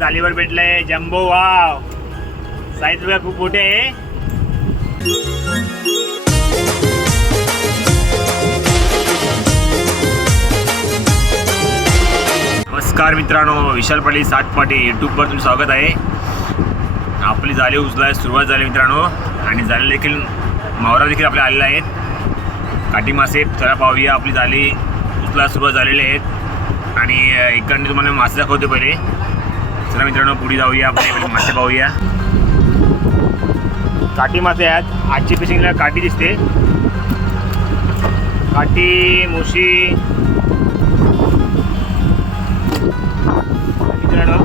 जालीवर भेटलंय. Jumbo wow. Size बघा खूप मोठे आहे. नमस्कार मित्रांनो विशाल पाटील सात पाटी यूट्यूबवर तुमचं स्वागत आहे. आपली जाळी उचलाय सुरुवात झाली मित्रांनो. आणि जाळी देखील मावरा देखील आपल्या आलेल्या आहेत. काठी मासे चला पाहूया आपली जाली उचला सुरुवात झालेली आहेत. आणि अं, इकडनं तुम्हाला मासे दाखवतो पहिले. चला मित्रांनो पुढे जाऊया आपण. मासे पाहूया. काठी मासे आहेत आजची फिशिंगला काठी दिसते. काठी मुशी. मित्रांनो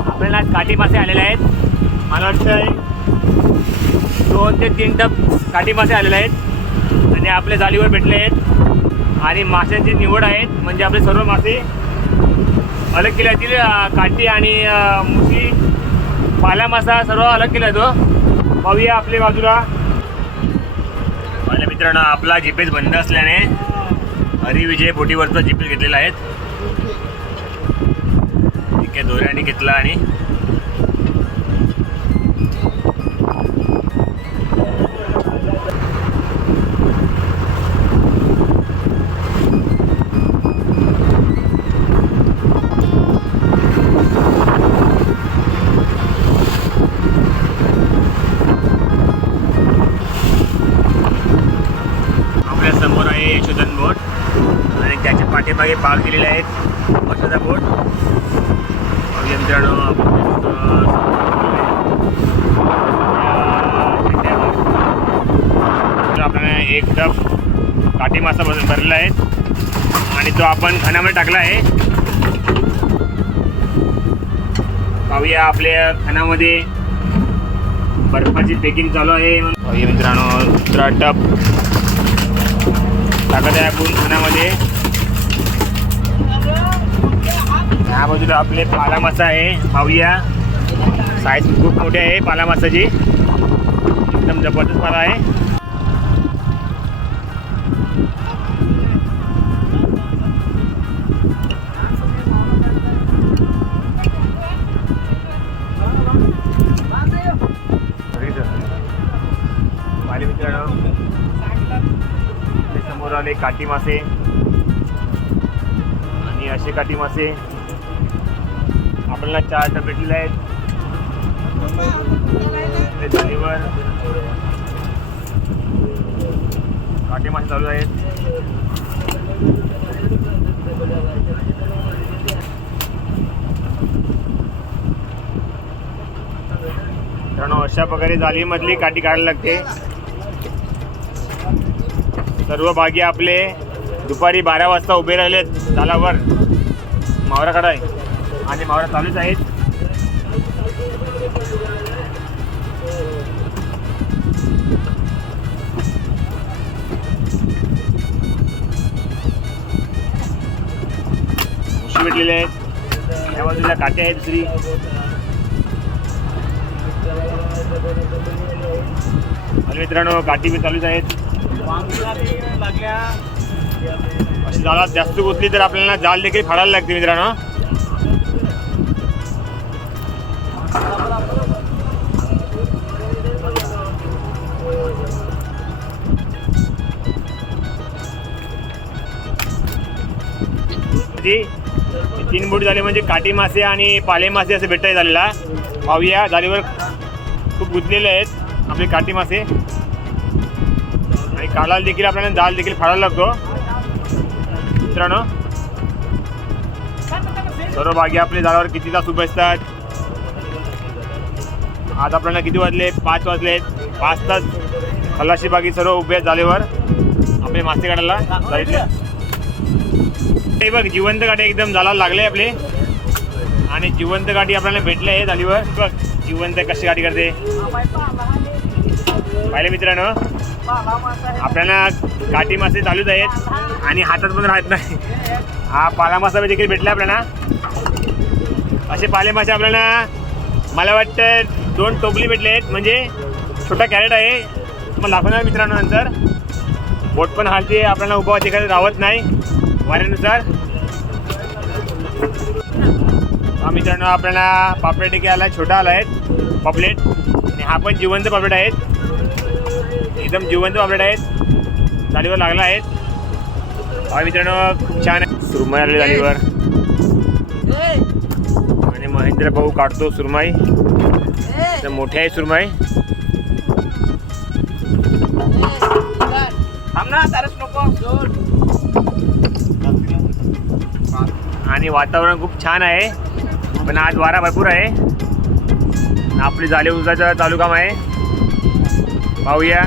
आपल्याला आज काठी मासे आलेले आहेत. मला वाटतं दोन ते तीन टप काठी मासे आलेले आहेत. आणि आपल्या जाळीवर भेटले आहेत. आणि माशांची निवड आहेत. म्हणजे आपले सर्व मासे अलग केला असतील काठी आणि अं, मुशी पाला मासा सर्व अलग केला तो हो. पाहूया आपल्या बाजूला. माझ्या मित्रांनो आपला जीपेस बंद असल्याने हरिविजय बोटीवरचा जीपेस घेतलेला आहे. ठीक आहे दोऱ्याने घेतला आणि पाठीमागे केलेले दिलेले आहेत वर्षाचा बोट. बघूया मित्रांनो आपण आपल्याला एक टप काठी मासा भरलेला आहे. आणि तो आपण खाण्यामध्ये टाकला आहे. पाहूया आपल्या खाण्यामध्ये बर्फाची पॅकिंग चालू आहे. मित्रांनो दुसरा टप टाकत आहे आपण खाण्यामध्ये बाजूला आपले पाला मासा आहे. पाहूया साईज खूप मोठी आहे पाला मासाची एकदम जबरदस्त पाला आहे. समोर आले काठी मासे. आणि असे काठी मासे. आपल्याला चार डबे भेटलेले आहेत. ते काटे काठी मासे चालू आहेत. मित्रांनो अशा प्रकारे जालीमधली काठी काढायला लागते. सर्व भागी आपले दुपारी बारा वाजता उभे राहिले जालावर मावरा काढाय. आणि मावळ्या चालूच आहेत. उशी भेटलेले आहेत. या बाजूला काटे आहेत दुसरी. आणि मित्रांनो काठी बी चालूच आहेत. अशी जाळात जास्त गोतली तर आपल्याला जाल देखील फाडायला लागते मित्रांनो. ती तीन बोट झाले म्हणजे काठी मासे आणि पाले मासे असे भेटाय झालेला. पाहूया जाळीवर खूप गुंतलेले आहेत आपले काठी मासे. आणि कालाला देखील आपल्याला जाल देखील फाडायला लागतो. मित्रांनो सर्व बागी आपले जाळावर किती तास उभे असतात? आज आपल्याला किती वाजले? पाच वाजले. आहेत पाच तास खलाशी बागी सर्व उभे आहेत आपले मासे काढायला. जाळीतले बघ जिवंत गाठी एकदम झाला लागले आपले. आणि जिवंत गाठी आपल्याला भेटले आहे झालीवर बघ जिवंत कशी गाठी करते. पाहिले मित्रांनो? आपल्याला काठी मासे चालूच आहेत. आणि हातात पण राहत नाही. हा पाला मासा देखील भेटला आपल्याला. असे पाले मासे आपल्याला मला वाटतं दोन टोपली भेटले आहेत. म्हणजे छोटा कॅरेट आहे. तुम्हाला दाखवणार मित्रांनो नंतर. बोट पण हालते. आपल्याला उभा तिकडे राहत नाही. वाऱ्यानुसार. हा मित्रांनो आपल्याला पापलेट एक आला छोटा आला आहेत पापलेट. आणि हा पण जिवंत पापलेट आहेत एकदम जिवंत पापलेट आहेत जालीवर लागला आहेत हा मित्रांनो खूप छान आहे. सुरमई आलेली जालीवर महेंद्र भाऊ काढतो सुरमाई. तर मोठी आहे सुरमई. आणि वातावरण खूप छान आहे. पण आज वारा भरपूर आहे. आपली जाले उजाचा चालू काम आहे पाहूया.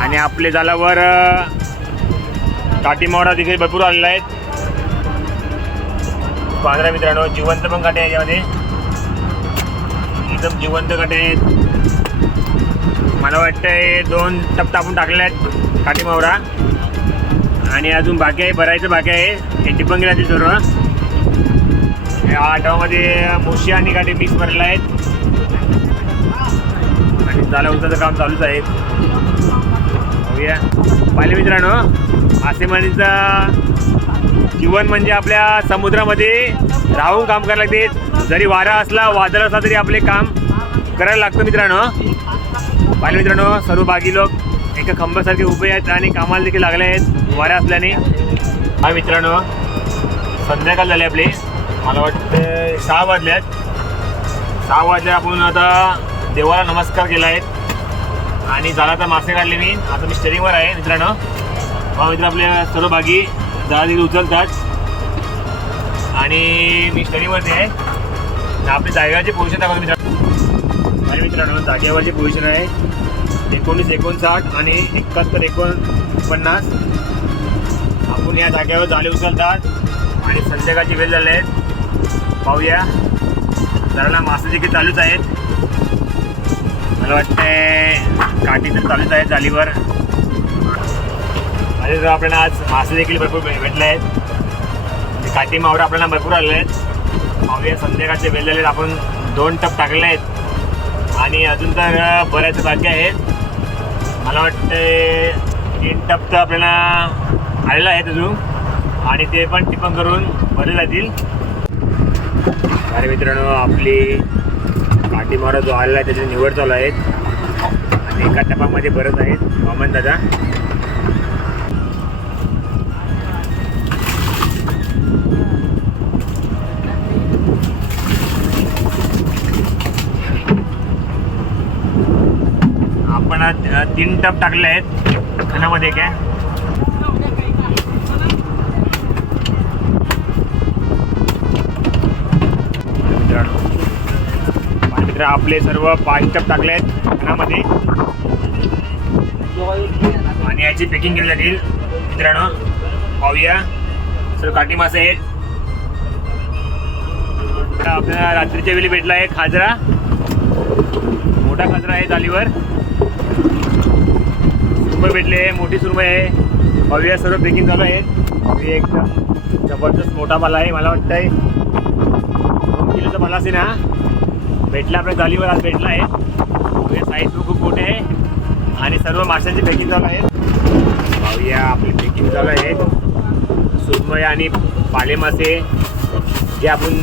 आणि आपले जालावर काठी तिथे भरपूर आलेला आहेत. पांढरा मित्रांनो जिवंत पण काटे आहे यामध्ये. एकदम जिवंत काटे आहेत. मला वाटतंय दोन टप्पा आपण टाकले आहेत काटे मावरा. आणि अजून बाकी आहे भरायचं बाकी आहे. हे पण राहतील सर्व या आठवामध्ये मुशी आणि काटे मिक्स भरलेला आहेत. आणि झालं उसाचं काम चालूच आहे. बघूया. पाहिले मित्रांनो मासेमारीचा जीवन म्हणजे आपल्या समुद्रामध्ये राहून काम करायला लागते. जरी वारा असला वादळ असला तरी आपले काम करायला लागतं मित्रांनो. पाहिले मित्रांनो सर्व बागी लोक एका खंबासारखे उभे आहेत आणि कामाला देखील लागले आहेत. वाऱ्या असल्याने. हा मित्रांनो संध्याकाळ झाली आपली. मला वाटतं सहा वाजल्यात सहा वाजल्या आपण आता देवाला नमस्कार केला आहेत आणि झाला तर मासे काढले मी. आता मी स्टेरिंगवर आहे मित्रांनो. हा मित्र आपल्या सर्व बागी दहा दिवस उचलतात. आणि मी स्टडीवरती आहे. आपली जागेवरची पोझिशन दाखवतो मित्रांनो. आणि मित्रांनो जागेवरची पोझिशन आहे. एकोणीस एकोणसाठ आणि एकाहत्तर एकोणपन्नास. आपण या जागेवर जाळे उचलतात. आणि संध्याकाळची वेळ झाले आहेत पाहूया. जरा मासे देखील चालूच आहेत. मला वाटतंय काठी तर चालूच आहेत जालीवर. आणि आपल्याला आज मासे देखील भरपूर भेटले आहेत. म्हणजे काठी मावरा आपल्याला भरपूर आले आहेत. पाहूया संध्याकाळचे वेळलेले आहेत. आपण दोन टप टाकले आहेत. आणि अजून तर बऱ्याच बाकी आहेत. मला वाटते तीन टप तर आपल्याला आलेलं आहेत अजून. आणि ते पण टिपण करून भरले जातील. अरे मित्रांनो आपली काठीमारा जो आलेला आहे त्याची निवड चालू आहेत आणि एका टपामध्ये बरंच आहेत. वामन दादा. तीन टप टाकले आहेत. खाण्यामध्ये काय मित्र आपले सर्व पाच टप टाकले आहेत खाण्यामध्ये आणि याची पॅकिंग केली जातील. मित्रांनो पाहूया. सर्व काठी मासे आहेत. आपल्याला रात्रीच्या वेळी भेटला आहे खाजरा. मोठा खाजरा आहे जालीवर. सुरमई भेटले मोठी सुरमई आहे. पाहूया सर्व पॅकिंग चालू आहेत. एक एकदम जबरदस्त मोठा माल आहे मला वाटतंय. दोन किलोचा माल असे ना भेटला आपल्या जालीवर आज भेटला आहे. साईज पण खूप मोठे आहे. आणि सर्व माशांची पॅकिंग चालू आहे पाहूया आपली पॅकिंग चालू आहे सुरमई आणि पाले मासे जे आपण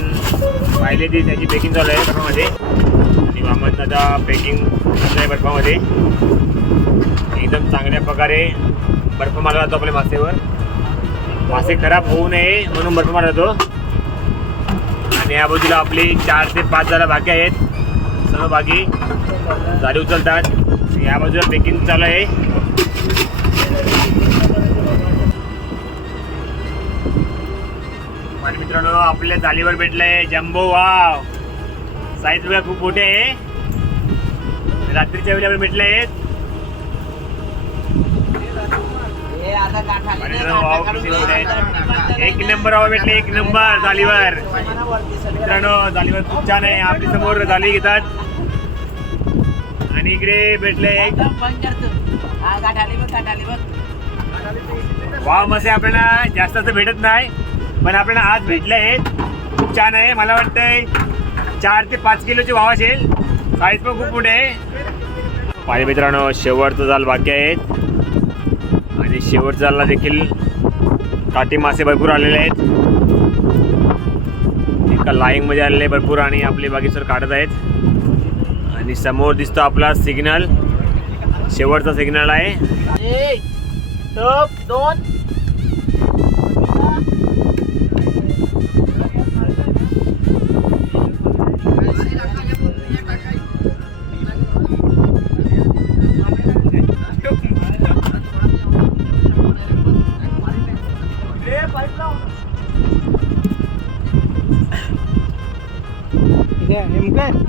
पाहिले ते त्याची पॅकिंग चालू आहे. बर्फामध्ये आणि वामन दादा पॅकिंग चालू आहे बर्फामध्ये. एकदम चांगल्या प्रकारे बर्फ मारला जातो आपल्या मासेवर. मासे खराब होऊ नये म्हणून बर्फ मारला जातो. आणि या बाजूला आपली चार ते पाच जरा बाकी आहेत. सर्व बाकी जाळी उचलतात. या बाजूला पॅकिंग चालू आहे. आणि मित्रांनो आपल्या जालीवर भेटलंय जम्बो वाव साईज बघा खूप मोठे आहे. रात्रीच्या वेळी आपण भेटले आहेत. एक नंबर वाव भेटले एक नंबर जालीवर. मित्रांनो जालीवर खूप छान आहे. आपली समोर जाली घेतात. आणि इकडे भेटले एक. वाव मसे आपल्याला. जास्त असं भेटत नाही पण आपल्याला आज भेटले आहेत. खूप छान आहे मला वाटतंय. चार ते पाच किलोचे वाव असेल. साईज पण खूप मोठे आहे. पाणी मित्रांनो शेवटचं जाल बाकी आहेत. आणि शेवट देखील काठी मासे भरपूर आलेले आहेत. एका लाईंगमध्ये आलेले भरपूर आणि आपले बागेसर काढत आहेत. आणि समोर दिसतो आपला सिग्नल शेवटचा सिग्नल आहे. दोन. नेमकं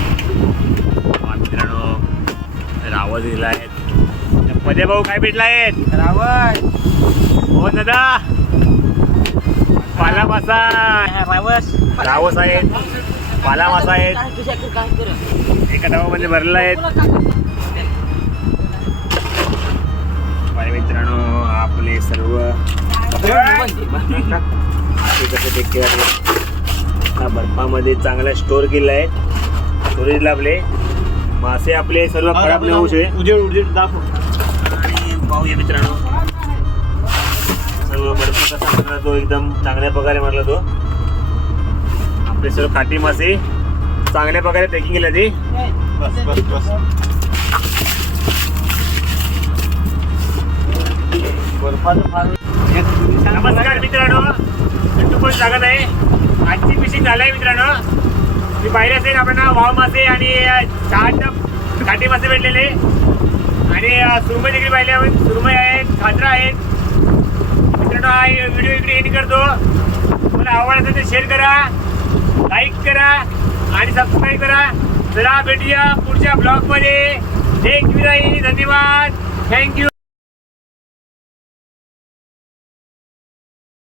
हा, मित्रांनो दिला आहेत भाऊ काय भेटला आहेत हो दादा. पाला मासा रावस. रावस आहेत. पाला मासा आहेत एका भरलेला आहेत. मित्रांनो आपले सर्व हा बर्फामध्ये चांगला स्टोअर केला आहे. स्टोरेजला आपले मासे आपले सर्व खराब नाही होऊ शकते उजेड उजेड दाखव. आणि पाहूया मित्रांनो. सर्व बर्फ कसा मारला तो एकदम चांगल्या प्रकारे मारला तो. आपले सर्व काठी मासे चांगल्या प्रकारे पॅकिंग केल्या ती. बस बस बस. बर्फाचं फार नमस्कार मित्रांनो. तू पण सांगत आहे. आजची फिशिंग आहे मित्रांनो. मी पाहिले असेल आपल्याला वाव मासे आणि चाट काटे मासे भेटलेले. आणि सुरमई देखील पाहिले आपण सुरमई आहेत खात्रा आहेत. मित्रांनो हा व्हिडिओ इकडे एंड करतो. मला आवड असेल तर शेअर करा लाईक करा आणि सबस्क्राईब करा. चला भेटूया पुढच्या ब्लॉगमध्ये जय विराई धन्यवाद. थँक्यू